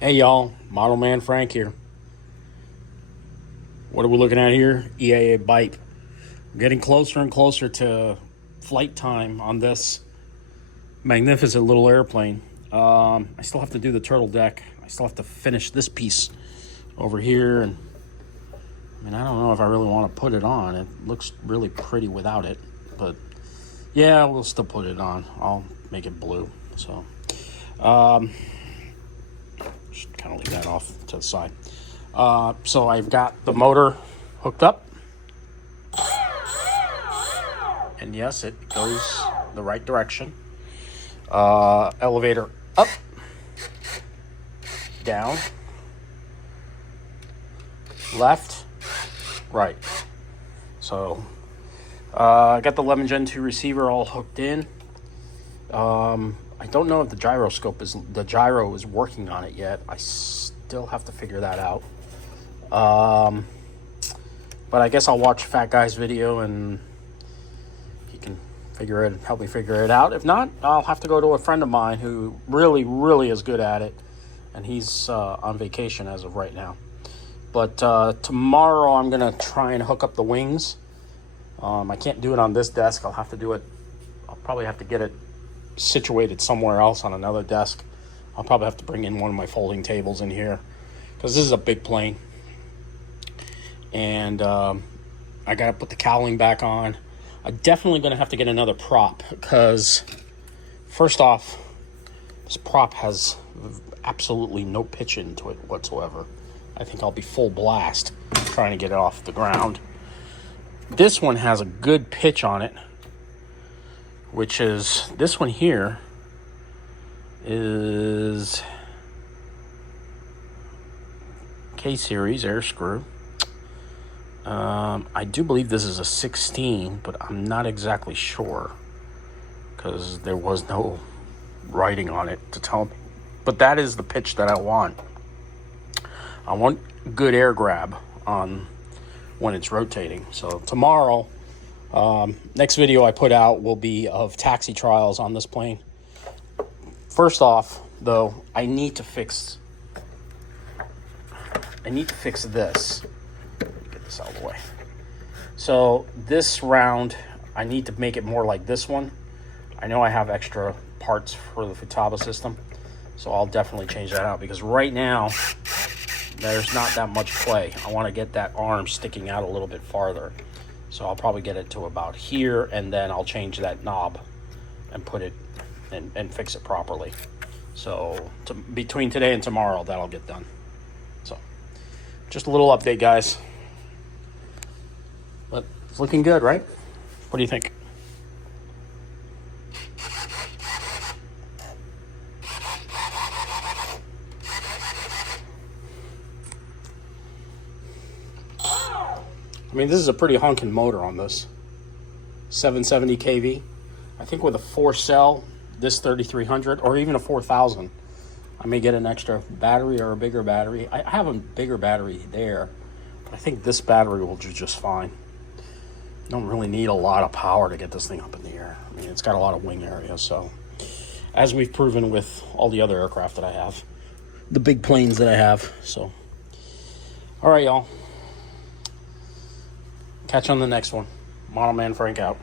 Hey y'all, Model Man Frank here. What are we looking at here? EAA Biplane. Getting closer and closer to flight time on this magnificent little airplane. I still have to do the turtle deck. I still have to finish this piece over here, and I don't know if I really want to put it on. It looks really pretty without it, but yeah, we'll still put it on. I'll make it blue. So just kind of leave that off to the side. So I've got the motor hooked up, and yes, it goes the right direction. Elevator up, down, left, right. So I got the 11 Gen 2 receiver all hooked in. I don't know if the gyro is working on it yet. I still have to figure that out. But I guess I'll watch Fat Guy's video and he can help me figure it out. If not, I'll have to go to a friend of mine who really is good at it, and he's on vacation as of right now. But tomorrow I'm gonna try and hook up the wings. I can't do it on this desk. I'll probably have to get it situated somewhere else on another desk. I'll probably have to bring in one of my folding tables in here, because this is a big plane. And I gotta put the cowling back on. I'm definitely gonna have to get another prop, because first off, this prop has absolutely no pitch into it whatsoever. I think I'll be full blast trying to get it off the ground. This one has a good pitch on it, which is this one here is K-Series air screw. I do believe this is a 16, but I'm not exactly sure because there was no writing on it to tell me. But that is the pitch that I want. I want good air grab on when it's rotating. So tomorrow, next video I put out will be of taxi trials on this plane. First off, though, I need to fix this. Get this out of the way. So this round, I need to make it more like this one. I know I have extra parts for the Futaba system, so I'll definitely change that out, because right now there's not that much play. I want to get that arm sticking out a little bit farther. So I'll probably get it to about here, and then I'll change that knob and put it and fix it properly. So between today and tomorrow, that'll get done. So just a little update, guys. But it's looking good, right? What do you think? I mean, this is a pretty honking motor on this. 770 kV. I think with a 4-cell, this 3300, or even a 4000, I may get an extra battery or a bigger battery. I have a bigger battery there, but I think this battery will do just fine. Don't really need a lot of power to get this thing up in the air. I mean, it's got a lot of wing area, so as we've proven with all the other aircraft that I have, the big planes that I have. So, all right, y'all. Catch you on the next one. Model Man Frank out.